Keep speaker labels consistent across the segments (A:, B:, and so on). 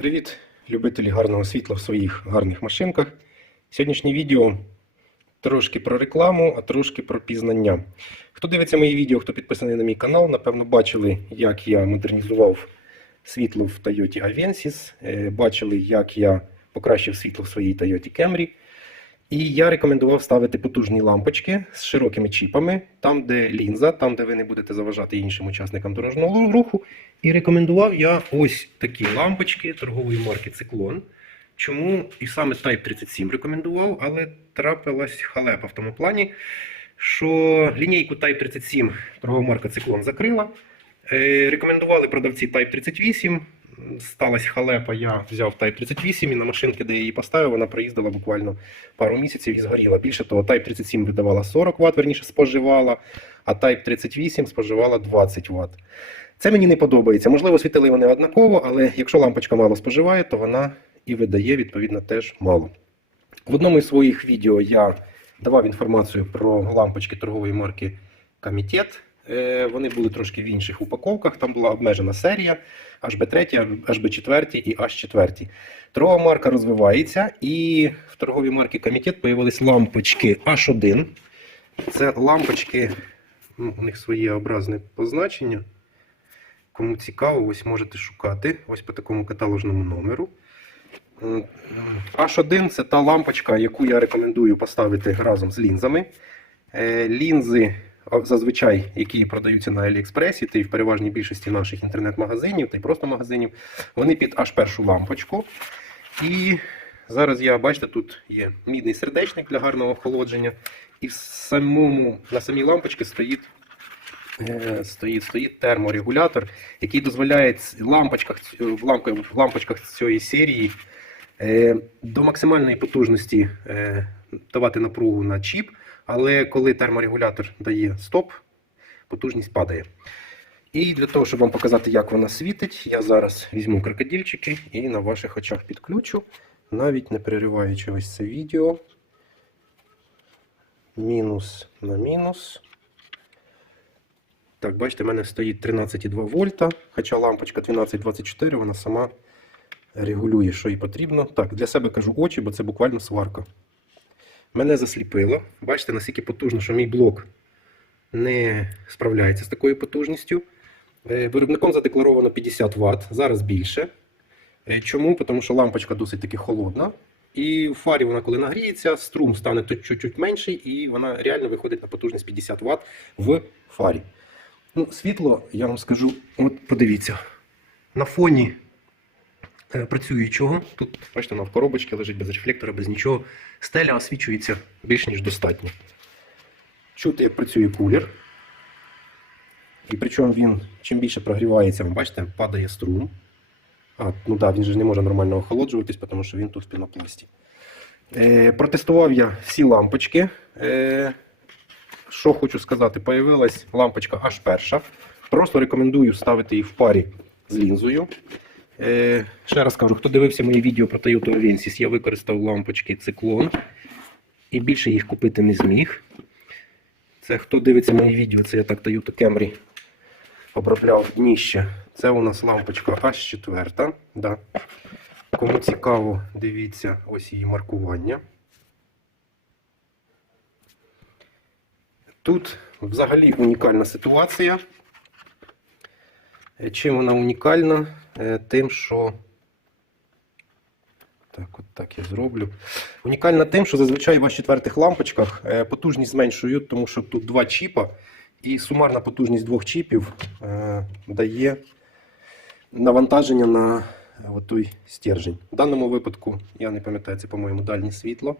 A: Привіт, любителі гарного світла в своїх гарних машинках. Сьогоднішнє відео трошки про рекламу, а трошки про пізнання. Хто дивиться мої відео, хто підписаний на мій канал, напевно, бачили, як я модернізував світло в Toyota Avensis, е, бачили, як я покращив світло в своїй Toyota Camry. І я рекомендував ставити потужні лампочки з широкими чіпами, там, де лінза, там, де ви не будете заважати іншим учасникам дорожнього руху. І рекомендував я ось такі лампочки торгової марки Циклон. Чому і саме Type 37 рекомендував, але трапилась халепа в тому плані, що лінійку Type 37 торгова марка Циклон закрила. Е, Рекомендували продавці Type 38. Сталася халепа, я взяв Type 38 і на машинки, де я її поставив, вона проїздила буквально пару місяців і згоріла. Більше того, Type 37 видавала 40 Вт, верніше споживала, а Type 38 споживала 20 Вт. Це мені не подобається. Можливо, світили вони однаково, але якщо лампочка мало споживає, то вона і видає, відповідно, теж мало. В одному із своїх відео я давав інформацію про лампочки торгової марки Комітет. Е, Вони були трошки в інших упаковках. Там була обмежена серія HB3, HB4 і H4. Торгова марка розвивається, і в торговій марці Комітет появились лампочки H1. Це лампочки, ну, у них своє образне позначення. Кому цікаво, ось можете шукати ось по такому каталожному номеру. Е, H1 це та лампочка, яку я рекомендую поставити разом з лінзами. Е, Лінзи зазвичай, які продаються на Аліекспресі, та й в переважній більшості наших інтернет-магазинів та й просто магазинів, вони під аж першу лампочку. І зараз я, бачите, тут є мідний сердечник для гарного охолодження. І в самому, на самій лампочці стоїть Е, стоїть, стоїть терморегулятор, який дозволяє лампочках, в, лампах, в лампочках цієї серії е, до максимальної потужності е, давати напругу на чіп, але коли терморегулятор дає стоп, потужність падає. І для того, щоб вам показати, як вона світить, я зараз візьму крокодильчики і на ваших очах підключу, навіть не перериваючи ось це відео. Мінус на мінус. Так, бачите, в мене стоїть 13,2 вольта, хоча лампочка 1224, вона сама регулює, що їй потрібно. Так, для себе кажу очі, бо це буквально сварка. Мене засліпило. Бачите, наскільки потужно, що мій блок не справляється з такою потужністю. Е, Виробником задекларовано 50 Вт, зараз більше. Е, Чому? Тому що лампочка досить таки холодна. І в фарі вона, коли нагріється, струм стане тут чуть-чуть менший, і вона реально виходить на потужність 50 Вт в фарі. Ну, світло, я вам скажу, от подивіться, на фоні працюючого, тут, бачите, вона в коробочці лежить без рефлектора, без нічого. Стеля освічується більш ніж достатньо. Чути, як працює кулер. І причому він, чим більше прогрівається, ви бачите, падає струм. А, ну так, він же не може нормально охолоджуватись, тому що він тут в пінопласті. Е, протестував я всі лампочки. Е, що хочу сказати, появилась лампочка аж перша. Просто рекомендую ставити її в парі з лінзою. Е, ще раз кажу, хто дивився мої відео про Toyota Avensis, я використав лампочки Циклон і більше їх купити не зміг. Це хто дивиться мої відео, це я так Toyota Camry обробляв дніще. Це у нас лампочка аж 4 Да. Кому цікаво, дивіться ось її маркування. Тут взагалі унікальна ситуація. Е, Чим вона унікальна? Е, Тим, що. Так, от так я зроблю. Унікальна тим, що зазвичай в четвертих лампочках е, потужність зменшують, тому що тут два чіпа, і сумарна потужність двох чіпів е, дає навантаження на той стержень. В даному випадку, я не пам'ятаю, це, по-моєму, дальнє світло.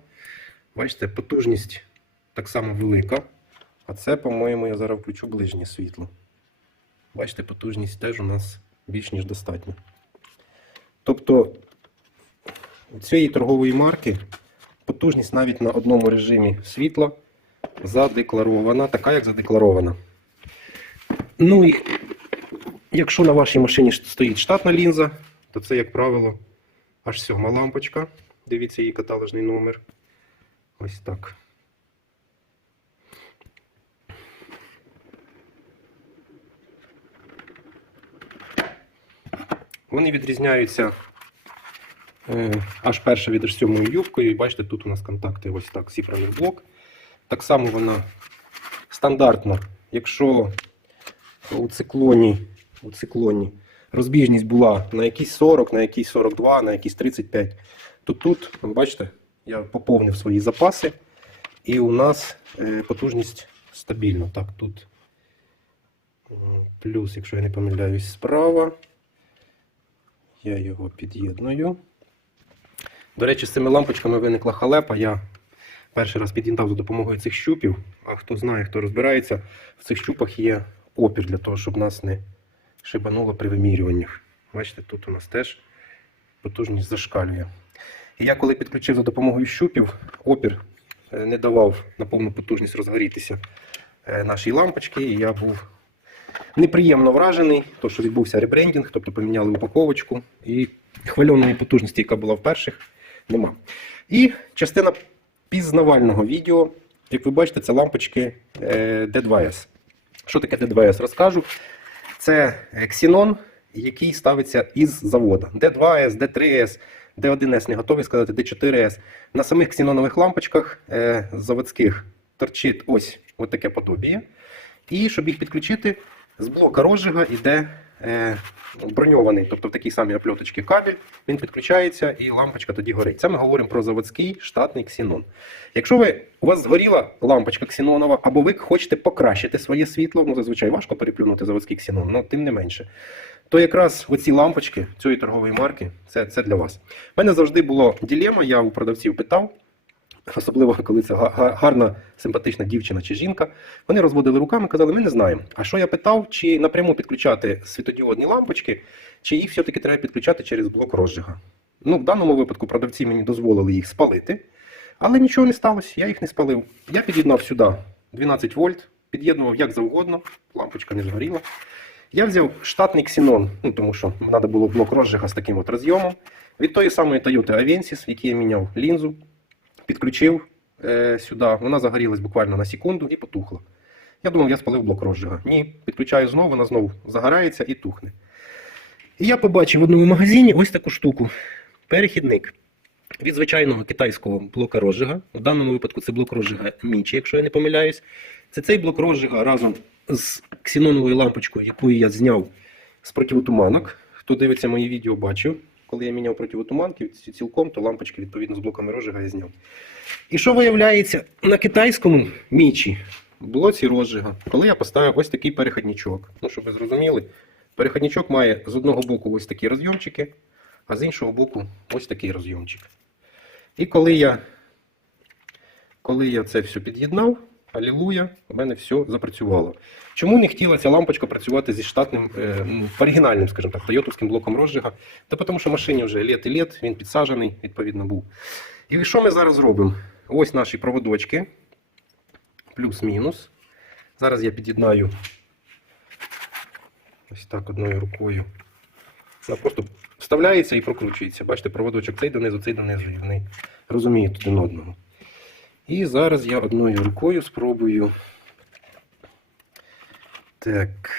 A: Бачите, потужність так само велика. А це, по-моєму, я зараз включу ближнє світло. Бачите, потужність теж у нас більш ніж достатньо. Тобто цієї торгової марки потужність навіть на одному режимі світла задекларована, така як задекларована. Ну і якщо на вашій машині стоїть штатна лінза, то це, як правило, аж сьома лампочка. Дивіться її каталожний номер. Ось так. Вони відрізняються Е, аж перша від сьомою юбкою. І бачите, тут у нас контакти ось так, зібраний блок. Так само вона стандартна. Якщо у циклоні, у циклоні розбіжність була на якісь 40, на якісь 42, на якісь 35, то тут, бачите, я поповнив свої запаси. І у нас е, потужність стабільна. Так, тут плюс, якщо я не помиляюсь, справа. Я його під'єдную. До речі, з цими лампочками виникла халепа. Я перший раз під'єднав за допомогою цих щупів. А хто знає, хто розбирається, в цих щупах є опір для того, щоб нас не шибануло при вимірюваннях. Бачите, тут у нас теж потужність зашкалює. І я коли підключив за допомогою щупів, опір е, не давав на повну потужність розгорітися е, нашій лампочки, і я був неприємно вражений, то що відбувся ребрендінг, тобто поміняли упаковочку, і хвильовної потужності, яка була в перших, нема. І частина пізнавального відео, як ви бачите, це лампочки е, D2S. Що таке D2S? Розкажу. Це ксенон, який ставиться із завода. D2S, D3S, D1S не готовий сказати, D4S. На самих ксенонових лампочках е, заводських торчить ось таке подобіє. І щоб їх підключити, з блока розжига йде е, броньований, тобто в такій самій опльоточці кабель, він підключається і лампочка тоді горить. Це ми говоримо про заводський штатний ксенон. Якщо ви, у вас згоріла лампочка ксенонова, або ви хочете покращити своє світло, ну зазвичай важко переплюнути заводський ксенон, але тим не менше, то якраз оці лампочки цієї торгової марки це, це для вас. У мене завжди була ділема, я у продавців питав. Особливо, коли це га- га- гарна, симпатична дівчина чи жінка. Вони розводили руками, казали, ми не знаємо. А що я питав, чи напряму підключати світодіодні лампочки, чи їх все-таки треба підключати через блок розжига. Ну, в даному випадку продавці мені дозволили їх спалити, але нічого не сталося, я їх не спалив. Я під'єднав сюди 12 вольт, під'єднував як завгодно, лампочка не згоріла. Я взяв штатний ксенон, ну, тому що треба було блок розжига з таким от розйомом. Від тої самої Toyota Avensis, в якій я міняв лінзу, підключив е, сюди. Вона загорілась буквально на секунду і потухла. Я думав, я спалив блок розжига. Ні, підключаю знову, вона знову загорається і тухне. І я побачив в одному магазині ось таку штуку. Перехідник від звичайного китайського блока розжига. В даному випадку це блок розжига Мічі, якщо я не помиляюсь. Це цей блок розжига разом з ксеноновою лампочкою, яку я зняв з противотуманок. Хто дивиться мої відео, бачив. Коли я міняв противотуманки цілком, то лампочки відповідно з блоками розжига я зняв. І що виявляється, на китайському мічі блоці розжига, коли я поставив ось такий переходничок. Ну, щоб ви зрозуміли, переходничок має з одного боку ось такі розйомчики, а з іншого боку ось такий розйомчик. І коли я, коли я це все під'єднав, алілуя, у мене все запрацювало. Чому не хотіла ця лампочка працювати зі штатним, е, оригінальним, скажімо так, тойотовським блоком розжига? Та тому що машині вже літ і літ, він підсаджений, відповідно, був. І що ми зараз робимо? Ось наші проводочки. Плюс-мінус. Зараз я під'єднаю ось так одною рукою. Вона просто вставляється і прокручується. Бачите, проводочок цей донизу, цей донизу, і вони розуміють один одного. І зараз я одною рукою спробую. Так.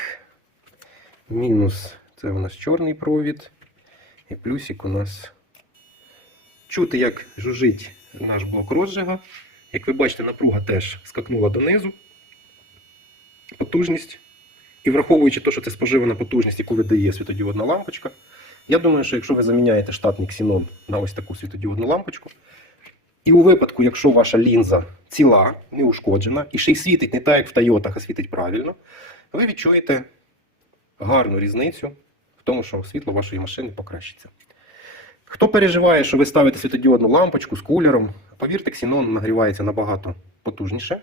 A: Мінус це у нас чорний провід. І плюсик у нас чути, як жужить наш блок розжига. Як ви бачите, напруга теж скакнула донизу. Потужність. І враховуючи те, що це споживана потужність, яку видає світодіодна лампочка, я думаю, що якщо ви заміняєте штатний ксенон на ось таку світодіодну лампочку, і у випадку, якщо ваша лінза ціла, не ушкоджена, і ще й світить не так, як в Тойотах, а світить правильно, ви відчуєте гарну різницю в тому, що світло вашої машини покращиться. Хто переживає, що ви ставите світодіодну лампочку з кулером, повірте, ксенон нагрівається набагато потужніше.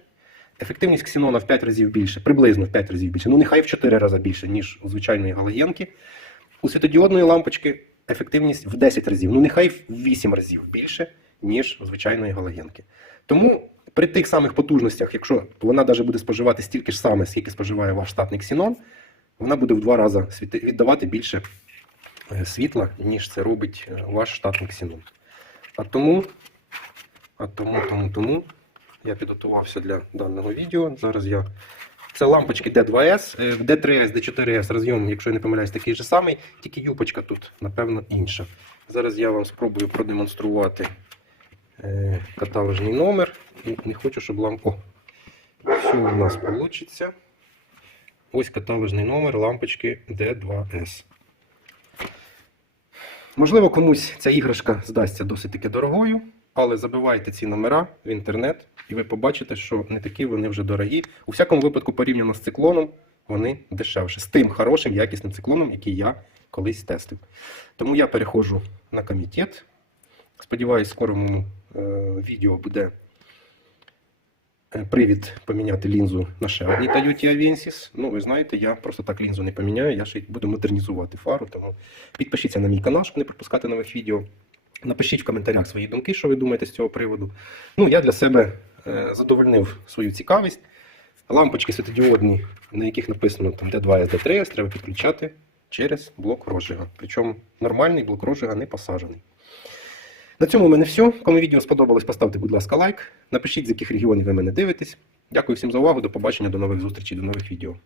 A: Ефективність ксенона в 5 разів більше, приблизно в 5 разів більше, ну нехай в 4 рази більше, ніж у звичайної галогенки. У світодіодної лампочки ефективність в 10 разів, ну нехай в 8 разів більше, ніж звичайної галогенки. Тому при тих самих потужностях, якщо вона навіть буде споживати стільки ж саме, скільки споживає ваш штатний ксенон, вона буде в два рази віддавати більше е, світла, ніж це робить е, ваш штатний ксенон. А тому, а тому, тому, тому я підготувався для даного відео. Зараз я. Це лампочки D2S, е, D3S, D4S розйом, якщо я не помиляюсь, такий же самий, тільки юпочка тут, напевно, інша. Зараз я вам спробую продемонструвати каталожний номер. І не хочу, щоб лампа. О, все у нас вийде. Ось каталожний номер лампочки D2S. Можливо, комусь ця іграшка здасться досить таки дорогою, але забивайте ці номера в інтернет, і ви побачите, що не такі вони вже дорогі. У всякому випадку, порівняно з циклоном, вони дешевше. З тим хорошим, якісним циклоном, який я колись тестив. Тому я переходжу на комітет. Сподіваюсь, скорому е, відео буде е, привід поміняти лінзу на ще одній Toyota Avensis. Ну, ви знаєте, я просто так лінзу не поміняю, я ще буду модернізувати фару. Тому підпишіться на мій канал, щоб не пропускати нових відео. Напишіть в коментарях свої думки, що ви думаєте з цього приводу. Ну, я для себе е, задовольнив свою цікавість. Лампочки світодіодні, на яких написано там D2S, D3S, треба підключати через блок розжига. Причому нормальний блок розжига не посаджений. На цьому у мене все. Кому відео сподобалось, поставте, будь ласка, лайк. Напишіть, з яких регіонів ви мене дивитесь. Дякую всім за увагу. До побачення, до нових зустрічей, до нових відео.